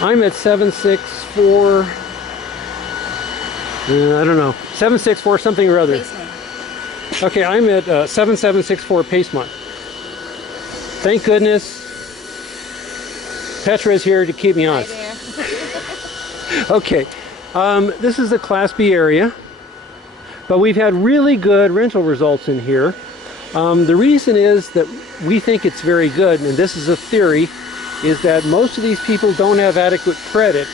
I'm at 764, I don't know, 764 something or other. Pacemont. Okay, I'm at 7764 Pacemont. Thank goodness Petra is here to keep me honest. Okay, this is the Class B area, but we've had really good rental results in here. The reason is that we think it's very good, and this is a theory, is that most of these people don't have adequate credit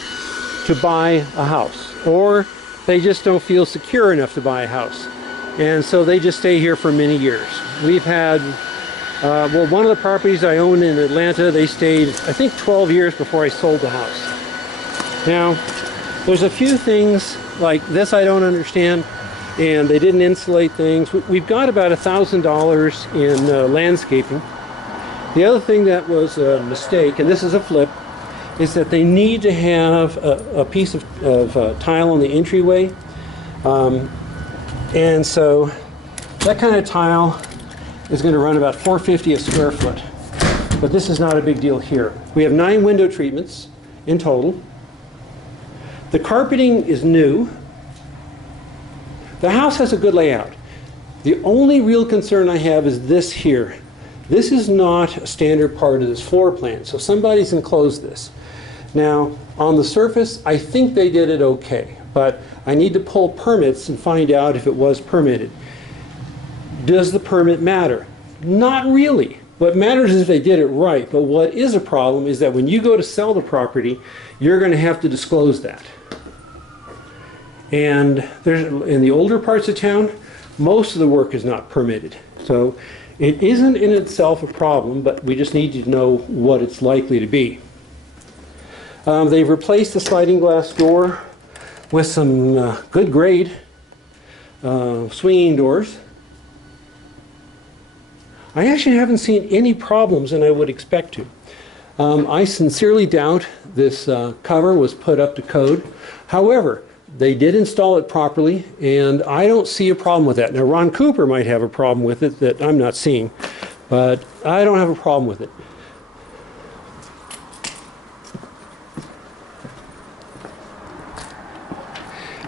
to buy a house, or they just don't feel secure enough to buy a house, and so they just stay here for many years. We've had well, one of the properties I own in Atlanta, they stayed, I think, 12 years before I sold the house. Now, there's a few things like this I don't understand, and they didn't insulate things. We've got about $1,000 in landscaping. The other thing that was a mistake, and this is a flip, is that they need to have a piece of tile on the entryway. And so that kind of tile is going to run about $4.50 a square foot. But this is not a big deal here. We have 9 window treatments in total. The carpeting is new. The house has a good layout. The only real concern I have is this here. This is not a standard part of this floor plan, so somebody's enclosed this. Now, on the surface, I think they did it okay, but I need to pull permits and find out if it was permitted. Does the permit matter? Not really. What matters is if they did it right, but what is a problem is that when you go to sell the property, you're going to have to disclose that. And there's, in the older parts of town, most of the work is not permitted. So it isn't in itself a problem, but we just need to know what it's likely to be. They've replaced the sliding glass door with some good grade swinging doors. I actually haven't seen any problems, and I would expect to. I sincerely doubt this cover was put up to code. However, they did install it properly, and I don't see a problem with that. Now, Ron Cooper might have a problem with it that I'm not seeing, but I don't have a problem with it.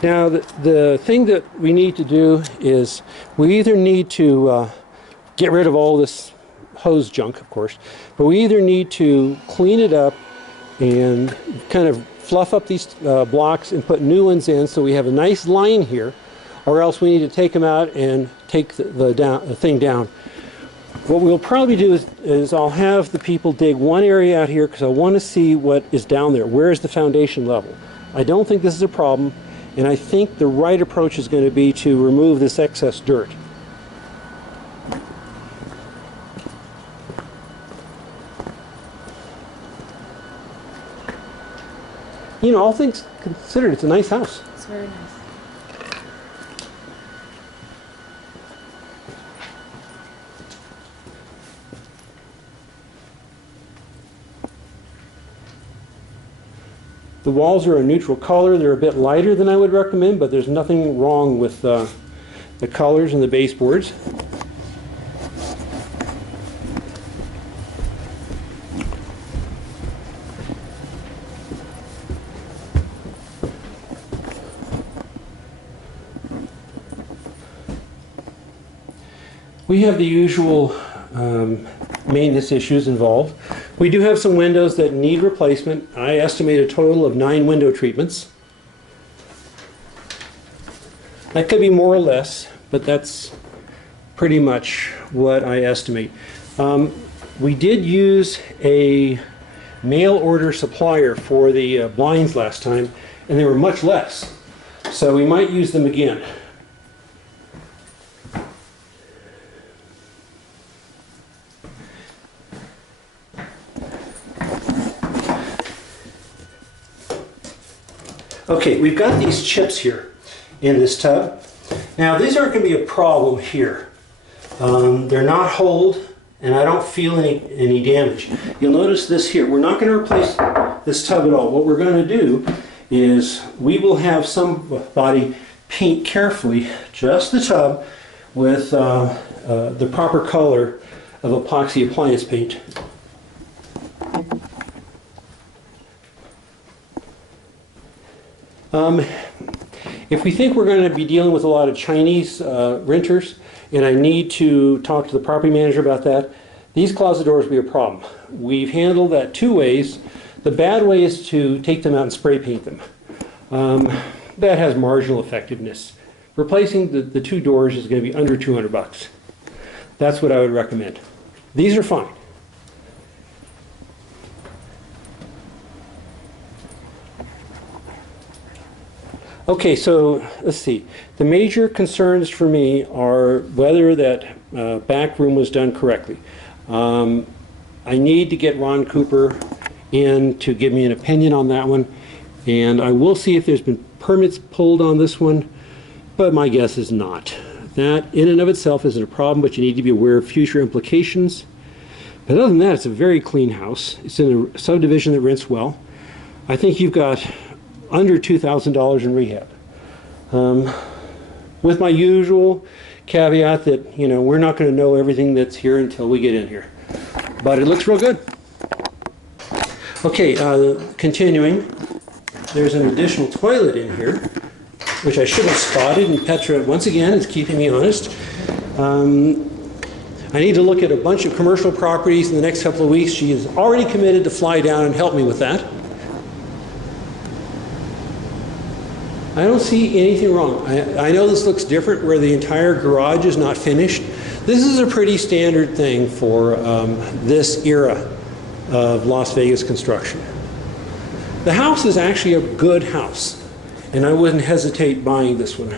Now, the thing that we need to do is we either need to get rid of all this hose junk, of course, but we either need to clean it up and kind of fluff up these blocks and put new ones in so we have a nice line here, or else we need to take them out and take the thing down. What we'll probably do is I'll have the people dig one area out here because I want to see what is down there. Where is the foundation level? I don't think this is a problem, and I think the right approach is going to be to remove this excess dirt. You know, all things considered, it's a nice house. It's very nice. The walls are a neutral color. They're a bit lighter than I would recommend, but there's nothing wrong with the colors and the baseboards. We have the usual maintenance issues involved. We do have some windows that need replacement. I estimate a total of 9 window treatments. That could be more or less, but that's pretty much what I estimate. We did use a mail order supplier for the blinds last time, and they were much less. So we might use them again. Okay, we've got these chips here in this tub. Now, these aren't going to be a problem here. They're not holed, and I don't feel any damage. You'll notice this here. We're not going to replace this tub at all. What we're going to do is we will have somebody paint carefully just the tub with the proper color of epoxy appliance paint. If we think we're going to be dealing with a lot of Chinese renters, and I need to talk to the property manager about that, these closet doors will be a problem. We've handled that two ways. The bad way is to take them out and spray paint them. That has marginal effectiveness. Replacing the two doors is going to be under 200 bucks. That's what I would recommend. These are fine. Okay, so let's see. The major concerns for me are whether that back room was done correctly. I need to get Ron Cooper in to give me an opinion on that one, and I will see if there's been permits pulled on this one, but my guess is not. That in and of itself isn't a problem, but you need to be aware of future implications. But other than that, it's a very clean house. It's in a subdivision that rents well. I think you've got under $2,000 in rehab. With my usual caveat that, you know, we're not going to know everything that's here until we get in here. But it looks real good. Okay, continuing. There's an additional toilet in here, which I should have spotted, and Petra, once again, is keeping me honest. I need to look at a bunch of commercial properties in the next couple of weeks. She is already committed to fly down and help me with that. I don't see anything wrong. I know this looks different where the entire garage is not finished. This is a pretty standard thing for this era of Las Vegas construction. The house is actually a good house, and I wouldn't hesitate buying this one.